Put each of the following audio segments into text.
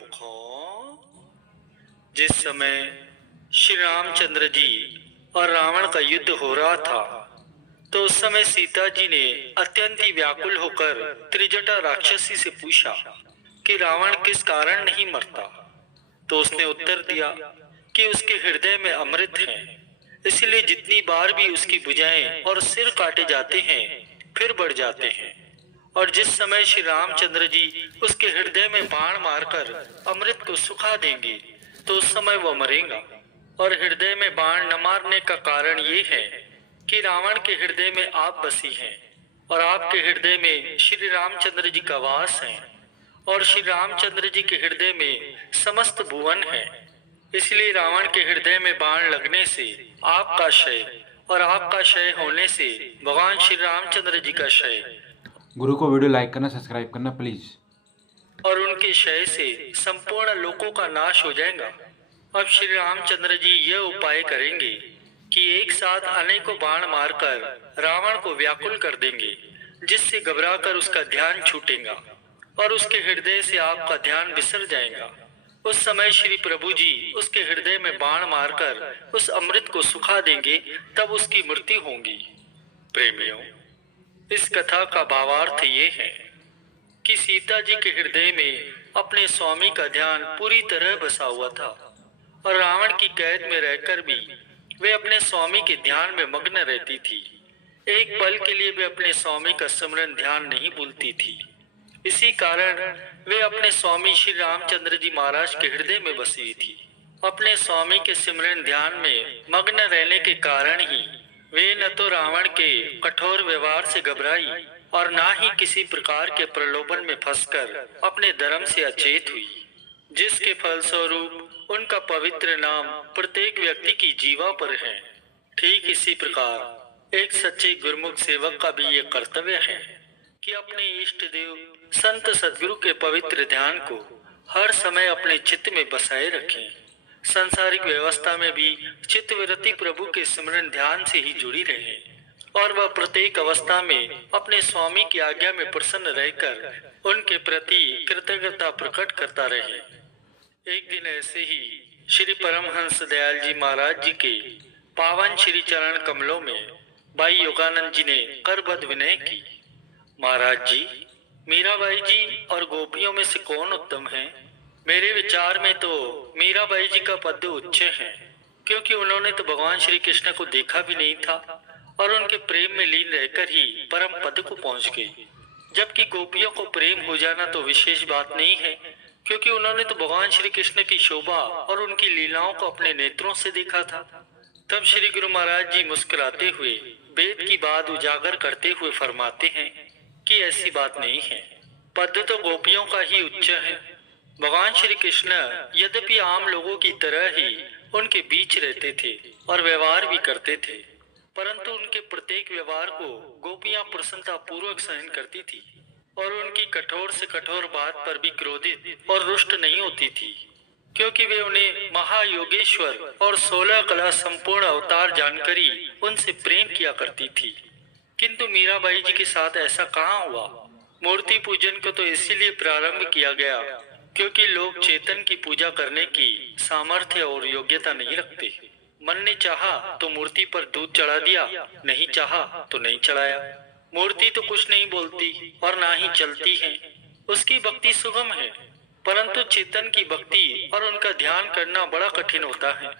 प्रमुखों, जिस समय श्री रामचंद्र जी और रावण का युद्ध हो रहा था, तो उस समय सीता जी ने अत्यंत ही व्याकुल होकर त्रिजटा राक्षसी से पूछा कि रावण किस कारण नहीं मरता। तो उसने उत्तर दिया कि उसके हृदय में अमृत है, इसलिए जितनी बार भी उसकी भुजाएं और सिर काटे जाते हैं फिर बढ़ जाते हैं। और जिस समय श्री रामचंद्र जी उसके हृदय में बाण मारकर अमृत को सुखा देंगे तो उस समय वह मरेगा। और हृदय में बाण न मारने का कारण ये है कि रावण के हृदय में आप बसी हैं और आपके हृदय में श्री रामचंद्र जी का वास है और श्री रामचंद्र जी के हृदय में समस्त भुवन है। इसलिए रावण के हृदय में बाण लगने से आपका क्षय और आपका क्षय होने से भगवान श्री रामचंद्र जी का क्षय। गुरु को वीडियो लाइक करना, सब्सक्राइब करना प्लीज। और उनके क्षय से संपूर्ण लोकों का नाश हो जाएगा। अब श्री रामचंद्र जी यह उपाय करेंगे कि एक साथ अनेकों बाण मारकर रावण को व्याकुल कर देंगे, जिससे घबराकर उसका ध्यान छूटेगा और उसके हृदय से आपका ध्यान बिसर जाएगा। उस समय श्री प्रभु जी उसके हृदय में बाण मारकर उस अमृत को सुखा देंगे, तब उसकी मृत्यु होगी। प्रेमियों, इस कथा का भावार्थ ये है कि सीता जी के हृदय में अपने स्वामी का ध्यान पूरी तरह बसा हुआ था और रावण की कैद में रहकर भी वे अपने स्वामी के ध्यान में मग्न रहती थी। एक पल के लिए वे अपने स्वामी का स्मरण ध्यान नहीं भूलती थी। इसी कारण वे अपने स्वामी श्री रामचंद्र जी महाराज के हृदय में बसी हुई थी। अपने स्वामी के सिमरन ध्यान में मग्न रहने के कारण ही वे न तो रावण के कठोर व्यवहार से घबराई और ना ही किसी प्रकार के प्रलोभन में फंसकर अपने धर्म से अचेत हुई, जिसके फलस्वरूप उनका पवित्र नाम प्रत्येक व्यक्ति की जीवा पर है। ठीक इसी प्रकार एक सच्चे गुरुमुख सेवक का भी ये कर्तव्य है कि अपने इष्ट देव संत सद्गुरु के पवित्र ध्यान को हर समय अपने चित्त में बसाए रखें। सांसारिक व्यवस्था में भी चित्तवृत्ति प्रभु के सिमरन ध्यान से ही जुड़ी रहे और वह प्रत्येक अवस्था में अपने स्वामी की आज्ञा में प्रसन्न रहकर उनके प्रति कृतज्ञता प्रकट करता रहे। एक दिन ऐसे ही श्री परमहंस दयाल जी महाराज जी के पावन श्री चरण कमलों में भाई योगानंद जी ने करबद्ध विनय की। महाराज जी, मीराबाई जी और गोपियों में से कौन उत्तम है? मेरे विचार में तो मीराबाई जी का पद उच्च है, क्योंकि उन्होंने तो भगवान श्री कृष्ण को देखा भी नहीं था और उनके प्रेम में लीन रहकर ही परम पद को पहुंच गई। जबकि गोपियों को प्रेम हो जाना तो विशेष बात नहीं है, क्योंकि उन्होंने तो भगवान श्री कृष्ण की शोभा और उनकी लीलाओं को अपने नेत्रों से देखा था। तब श्री गुरु महाराज जी मुस्कुराते हुए वेद की बात उजागर करते हुए फरमाते हैं कि ऐसी बात नहीं है, पद तो गोपियों का ही उच्च है। भगवान श्री कृष्ण यद्यपि आम लोगों की तरह ही उनके बीच रहते थे और व्यवहार भी करते थे, परंतु उनके प्रत्येक व्यवहार को गोपियां प्रसन्नता पूर्वक सहन करती थी और उनकी कठोर से कठोर बात पर भी क्रोधित और रुष्ट नहीं होती थी, क्योंकि वे उन्हें महायोगेश्वर और 16 कला संपूर्ण अवतार जानकर ही उनसे प्रेम किया करती थी। किंतु मीराबाई जी के साथ ऐसा कहाँ हुआ? मूर्ति पूजन को तो इसीलिए प्रारंभ किया गया क्योंकि लोग चेतन की पूजा करने की सामर्थ्य और योग्यता नहीं रखते। मन ने चाहा तो मूर्ति पर दूध चढ़ा दिया, नहीं चाहा तो नहीं चढ़ाया। मूर्ति तो कुछ नहीं बोलती और ना ही चलती है, उसकी भक्ति सुगम है, परंतु चेतन की भक्ति और उनका ध्यान करना बड़ा कठिन होता है।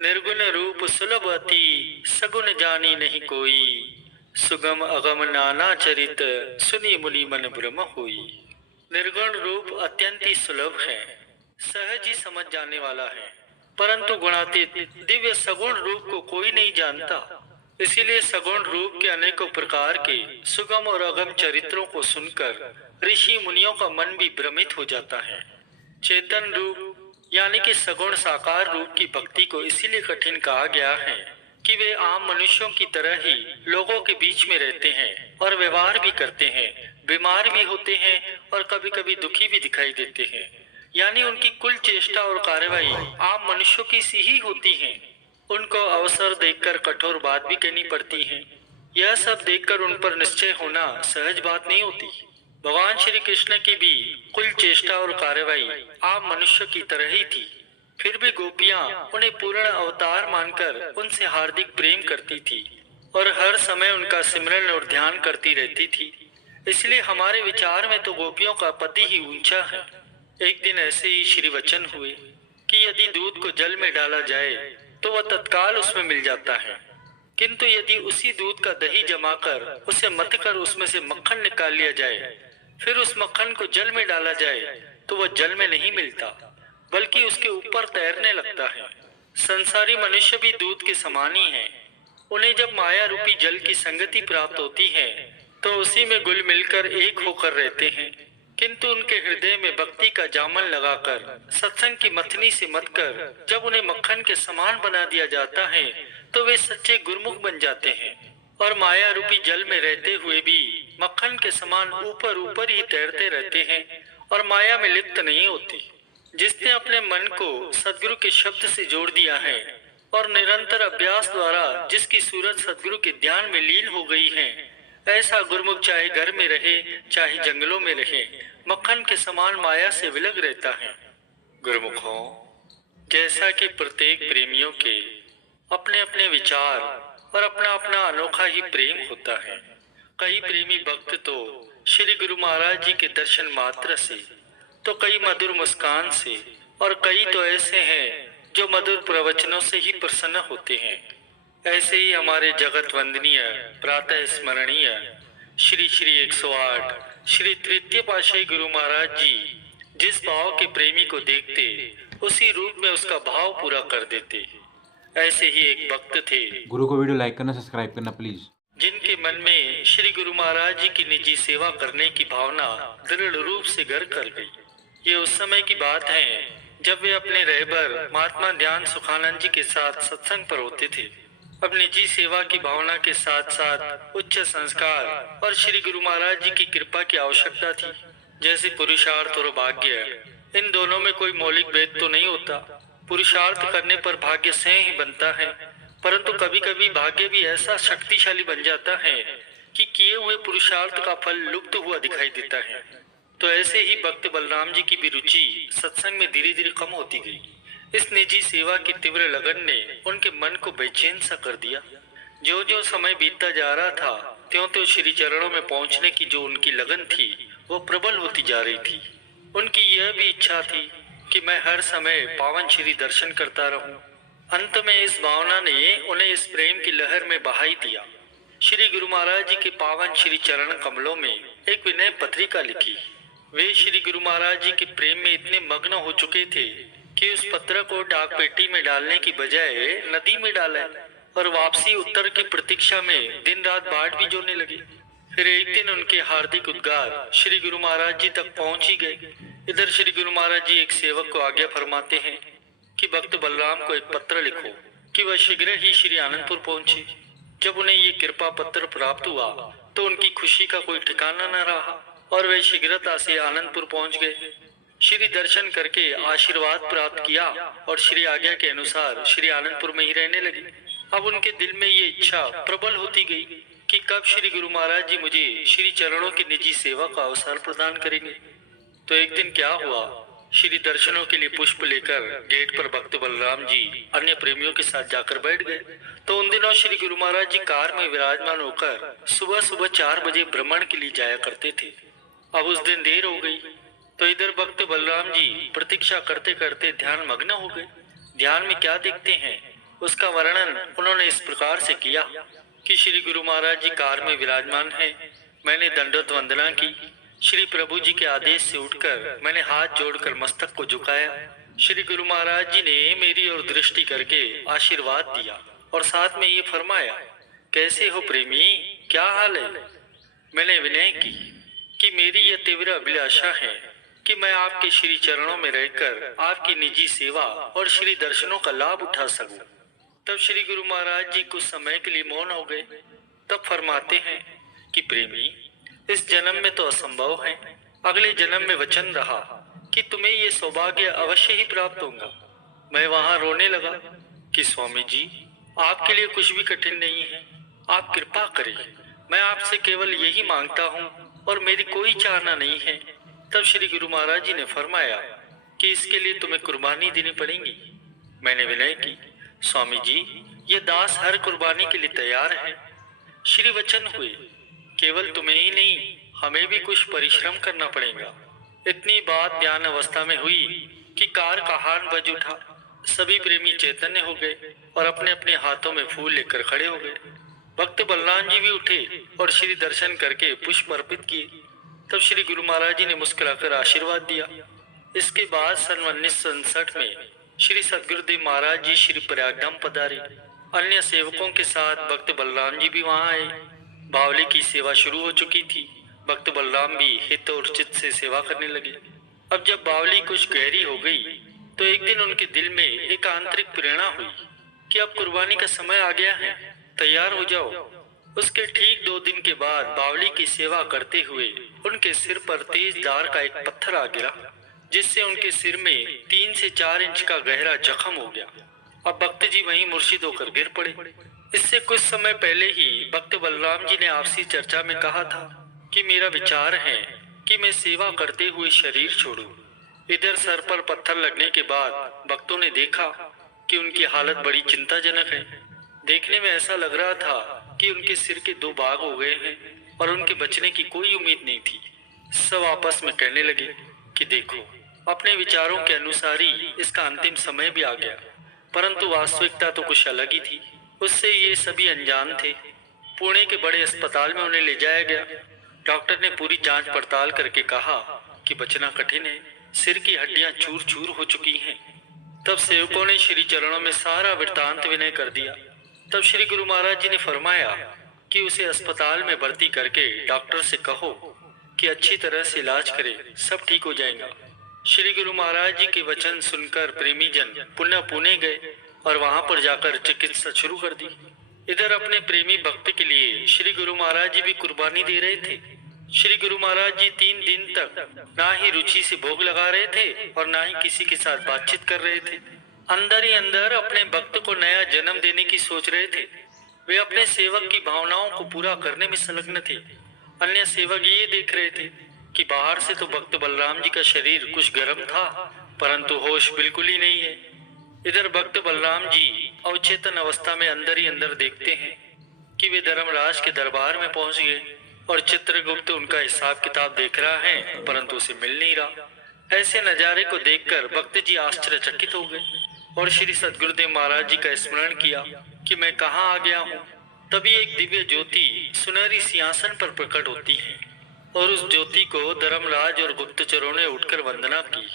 निर्गुण रूप सुलभ अति, सगुण जानी नहीं कोई, सुगम अगम नाना चरित, सुनी मुनि मन भ्रम होई। निर्गुण रूप अत्यंत ही सुलभ है, सहज ही समझ जाने वाला है, परंतु गुणातीत दिव्य सगुण रूप को कोई नहीं जानता। इसीलिए सगुण रूप के अनेकों प्रकार के सुगम और अगम चरित्रों को सुनकर ऋषि मुनियों का मन भी भ्रमित हो जाता है। चेतन रूप यानी कि सगुण साकार रूप की भक्ति को इसीलिए कठिन कहा गया है कि वे आम मनुष्यों की तरह ही लोगों के बीच में रहते हैं और व्यवहार भी करते हैं, बीमार भी होते हैं और कभी कभी दुखी भी दिखाई देते हैं। यानी उनकी कुल चेष्टा और कार्यवाही आम मनुष्यों की सी ही होती है। उनको अवसर देखकर कठोर बात भी कहनी पड़ती है। यह सब देखकर उन पर निश्चय होना सहज बात नहीं होती। भगवान श्री कृष्ण की भी कुल चेष्टा और कार्रवाई आम मनुष्य की तरह ही थी। फिर भी गोपियां उन्हें पूर्ण अवतार मानकर उनसे हार्दिक प्रेम करती थी और हर समय उनका सिमरन और ध्यान करती रहती थी। इसलिए हमारे विचार में तो गोपियों का पति ही ऊंचा है। एक दिन ऐसे ही श्री वचन हुए कि यदि दूध को जल में डाला जाए तो वह तत्काल उसमें मिल जाता है, किंतु यदि उसी दूध का दही जमाकर उसे मथकर उसमें से मक्खन निकाल लिया जाए, फिर उस मक्खन को जल में डाला जाए तो वह जल में नहीं मिलता, बल्कि उसके ऊपर तैरने लगता है। संसारी मनुष्य भी दूध के समान ही हैं। उन्हें जब माया रूपी जल की संगति प्राप्त होती है तो उसी में घुल मिलकर एक होकर रहते हैं, किंतु उनके हृदय में भक्ति का जामन लगाकर सत्संग की मथनी से मथकर जब उन्हें मक्खन के समान बना दिया जाता है तो वे सच्चे गुरमुख बन जाते हैं और माया रूपी जल में रहते हुए भी मक्खन के समान ऊपर ऊपर ही तैरते रहते हैं और माया में लिप्त नहीं होते। जिसने अपने मन को सदगुरु के शब्द से जोड़ दिया है और निरंतर अभ्यास द्वारा जिसकी सूरत सदगुरु के ध्यान में लीन हो गई है, ऐसा गुरमुख चाहे घर में रहे चाहे जंगलों में रहे, मक्खन के समान माया से विलग रहता है। गुरमुखों, जैसा कि प्रत्येक प्रेमियों के अपने अपने विचार और अपना अपना अनोखा ही प्रेम होता है। कई प्रेमी भक्त तो श्री गुरु महाराज जी के दर्शन मात्र से, तो कई मधुर मुस्कान से, और कई तो ऐसे हैं जो मधुर प्रवचनों से ही प्रसन्न होते हैं। ऐसे ही हमारे जगत वंदनीय प्रातः स्मरणीय श्री श्री 108 श्री तृतीय पातशाही गुरु महाराज जी जिस भाव के प्रेमी को देखते उसी रूप में उसका भाव पूरा कर देते। ऐसे ही एक भक्त थे गुरु को वीडियो लाइक करना, सब्सक्राइब करना प्लीज, जिनके मन में श्री गुरु महाराज जी की निजी सेवा करने की भावना दृढ़ रूप से घर कर गई। ये उस समय की बात है जब वे अपने रहबर महात्मा ध्यान सुखानंद जी के साथ सत्संग पर होते थे। अब निजी सेवा की भावना के साथ साथ उच्च संस्कार और श्री गुरु महाराज जी की कृपा की आवश्यकता थी। जैसे पुरुषार्थ और भाग्य, इन दोनों में कोई मौलिक भेद तो नहीं होता। पुरुषार्थ करने पर भाग्य स्वयं ही बनता है, परंतु कभी कभी भाग्य भी ऐसा शक्तिशाली बन जाता है कि किए हुए पुरुषार्थ का फल लुप्त हुआ दिखाई देता है। तो ऐसे ही भक्त बलराम जी की भी रुचि सत्संग में धीरे धीरे कम होती गई। इस निजी सेवा की तीव्र लगन ने उनके मन को बेचैन सा कर दिया। जो जो समय बीतता जा रहा था त्यों त्यों श्री चरणों में पहुंचने की जो उनकी लगन थी वो प्रबल होती जा रही थी। उनकी यह भी इच्छा थी कि मैं हर समय पावन श्री दर्शन करता रहूं। अंत में इस भावना ने उन्हें इस प्रेम की लहर में बहा ही दिया। श्री गुरु महाराज जी के पावन श्री चरण कमलों में एक विनय पत्रिका लिखी। वे श्री गुरु महाराज जी के प्रेम में इतने मग्न हो चुके थे कि उस पत्र को डाक पेटी में डालने की बजाय नदी में डाला और वापसी उत्तर की प्रतीक्षा में दिन रात बाट भी जोड़ने लगे। फिर एक दिन उनके हार्दिक उद्गार श्री गुरु महाराज जी तक पहुंच ही गए। इधर श्री गुरु महाराज जी एक सेवक को आज्ञा फरमाते हैं कि भक्त बलराम को एक पत्र लिखो कि वह शीघ्र ही श्री आनंदपुर पहुंचे। जब उन्हें ये कृपा पत्र प्राप्त हुआ तो उनकी खुशी का कोई ठिकाना न रहा और वे शीघ्रता से आनंदपुर पहुंच गए। श्री दर्शन करके आशीर्वाद प्राप्त किया और श्री आज्ञा के अनुसार श्री आनंदपुर में ही रहने लगे। अब उनके दिल में ये इच्छा प्रबल होती गई कि कब श्री गुरु महाराज जी मुझे श्री चरणों की निजी सेवा का अवसर प्रदान करेंगे। तो एक दिन क्या हुआ, श्री दर्शनों के लिए पुष्प लेकर गेट पर भक्त बलराम जी अन्य प्रेमियों के साथ जाकर बैठ गए। तो उन दिनों श्री गुरु महाराज जी कार में विराजमान होकर सुबह सुबह 4 बजे भ्रमण के लिए जाया करते थे। अब उस दिन देर हो गई तो इधर भक्त बलराम जी प्रतीक्षा करते करते ध्यान मग्न हो गए। ध्यान में क्या देखते हैं उसका वर्णन उन्होंने इस प्रकार से किया कि श्री गुरु महाराज जी कार में विराजमान हैं। मैंने दंडवत वंदना की। श्री प्रभु जी के आदेश से उठकर मैंने हाथ जोड़कर मस्तक को झुकाया। श्री गुरु महाराज जी ने मेरी ओर दृष्टि करके आशीर्वाद दिया और साथ में ये फरमाया, कैसे हो प्रेमी, क्या हाल है। मैंने विनय की कि मेरी यह तीव्र अभिलाषा है कि मैं आपके श्री चरणों में रहकर आपकी निजी सेवा और श्री दर्शनों का लाभ उठा सकूं। तब श्री गुरु महाराज जी कुछ समय के लिए मौन हो गए। तब फरमाते हैं कि प्रेमी, इस जन्म में तो असंभव है, अगले जन्म में वचन रहा कि तुम्हें ये सौभाग्य अवश्य ही प्राप्त होगा। मैं वहां रोने लगा कि स्वामी जी, आपके लिए कुछ भी कठिन नहीं है, आप कृपा करें। मैं आपसे केवल यही मांगता हूँ और मेरी कोई चाहना नहीं है। तब श्री गुरु महाराज जी ने फरमाया कि इसके लिए तुम्हें कुर्बानी देनी पड़ेगी। मैंने विनय की, स्वामी जी, ये दास हर कुर्बानी के लिए तैयार है। श्री वचन हुए, केवल तुम्हें ही नहीं, हमें भी कुछ परिश्रम करना पड़ेगा। इतनी बात ध्यान अवस्था में हुई कि कार का हार्न बज उठा। सभी प्रेमी चैतन्य हो गए और अपने अपने हाथों में फूल लेकर खड़े हो गए। भक्त बलराम जी भी उठे और श्री दर्शन करके पुष्प अर्पित किए। तब श्री गुरु महाराज जी ने मुस्कुराकर आशीर्वाद दिया। इसके बाद सन 1967 में श्री सदगुरुदेव महाराज जी श्री प्रयागधाम पधारे। अन्य सेवकों के साथ भक्त बलराम जी भी वहां आए। बावली की सेवा शुरू हो चुकी थी। भक्त बलराम भी हित और चित्त से सेवा करने लगे। अब जब बावली कुछ गहरी हो गई तो एक दिन उनके दिल में एक आंतरिक प्रेरणा हुई कि अब कुर्बानी का समय आ गया है, तैयार हो जाओ। उसके ठीक 2 दिन के बाद बावली की सेवा करते हुए उनके सिर पर तेज धार का एक पत्थर आ गिरा, जिससे उनके सिर में 3 से 4 इंच का गहरा जख्म हो गया। अब भक्त जी वहीं मूर्छित होकर गिर पड़े। इससे कुछ समय पहले ही भक्त बलराम जी ने आपसी चर्चा में कहा था कि मेरा विचार है कि मैं सेवा करते हुए शरीर छोड़ूं। इधर सर पर पत्थर लगने के बाद भक्तों ने देखा कि उनकी हालत बड़ी चिंताजनक है। देखने में ऐसा लग रहा था कि उनके सिर के 2 भाग हो गए हैं और उनके बचने की कोई उम्मीद नहीं थी। सब आपस में कहने लगे कि देखो, अपने विचारों के अनुसार ही इसका अंतिम समय भी आ गया, परंतु वास्तविकता तो कुछ अलग ही थी। उससे ये सभी अनजान थे। पुणे के बड़े अस्पताल में उन्हें ले जाया गया। डॉक्टर ने पूरी जांच पड़ताल करके कहा कि बचना कठिन है, सिर की हड्डियां चूर चूर हो चुकी हैं। तब सेवकों ने श्री चरणों में सारा वृत्तांत विनय कर दिया। तब श्री गुरु महाराज जी ने फरमाया कि उसे अस्पताल में भर्ती करके डॉक्टर से कहो कि अच्छी तरह से इलाज करे, सब ठीक हो जाएगा। श्री गुरु महाराज जी के वचन सुनकर प्रेमी जन पुनः पुणे गए और वहां पर जाकर चिकित्सा शुरू कर दी। इधर अपने प्रेमी भक्त के लिए श्री गुरु महाराज जी भी कुर्बानी दे रहे थे। श्री गुरु महाराज जी 3 दिन तक ना ही रुचि से भोग लगा रहे थे और ना ही किसी के साथ बातचीत कर रहे थे। अंदर ही अंदर अपने भक्त को नया जन्म देने की सोच रहे थे। वे अपने सेवक की भावनाओं को पूरा करने में संलग्न थे। अन्य सेवक ये देख रहे थे कि बाहर से तो भक्त बलराम जी का शरीर कुछ गर्म था, परंतु होश बिल्कुल ही नहीं है। इधर भक्त बलराम जी अवचेतन अवस्था में अंदर ही अंदर देखते हैं कि वे धर्मराज के दरबार में पहुंच गए और चित्रगुप्त उनका हिसाब किताब देख रहा है, परंतु उसे मिल नहीं रहा। ऐसे नजारे को देखकर भक्त जी आश्चर्यचकित हो गए और श्री सदगुरुदेव महाराज जी का स्मरण किया कि मैं कहाँ आ गया हूँ। तभी एक दिव्य ज्योति सुनहरी सिंहासन पर प्रकट होती है और उस ज्योति को धर्मराज और गुप्तचरों ने उठकर वंदना की।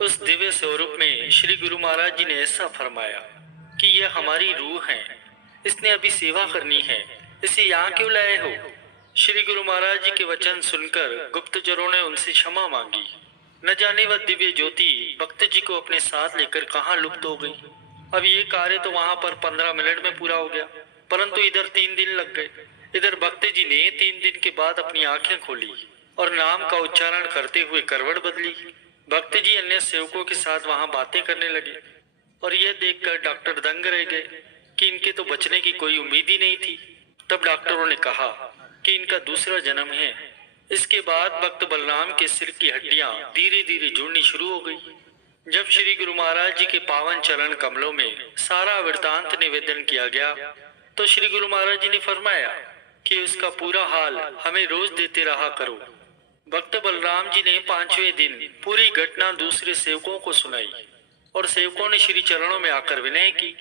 उस दिव्य स्वरूप में श्री गुरु महाराज जी ने ऐसा फरमाया कि यह हमारी रूह है, इसने अभी सेवा करनी है, इसे यहाँ क्यों लाए हो। श्री गुरु महाराज जी के वचन सुनकर गुप्तचरों ने उनसे क्षमा मांगी। न जाने वह दिव्य ज्योति भक्त जी को अपने साथ लेकर कहाँ लुप्त हो गई। अब ये कार्य तो वहां पर 15 मिनट में पूरा हो गया, परंतु इधर 3 दिन लग गए। इधर भक्त जी ने 3 दिन के बाद अपनी आंखें खोली और नाम का उच्चारण करते हुए करवट बदली। भक्त जी अन्य सेवकों के साथ वहां बातें करने लगे और यह देखकर डॉक्टर दंग रह गए कि इनके तो बचने की कोई उम्मीद ही नहीं थी। तब डॉक्टरों ने कहा कि इनका दूसरा जन्म है। इसके बाद भक्त बलराम के सिर की हड्डियां धीरे धीरे जुड़नी शुरू हो गई। जब श्री गुरु महाराज जी के पावन चरण कमलों में सारा वृतांत निवेदन किया गया तो श्री गुरु महाराज जी ने फरमाया कि उसका पूरा हाल हमें रोज देते रहा करो। भक्त बलराम जी ने 5वें दिन पूरी घटना दूसरे सेवकों को सुनाई और सेवकों ने श्री चरणों में आकर विनय की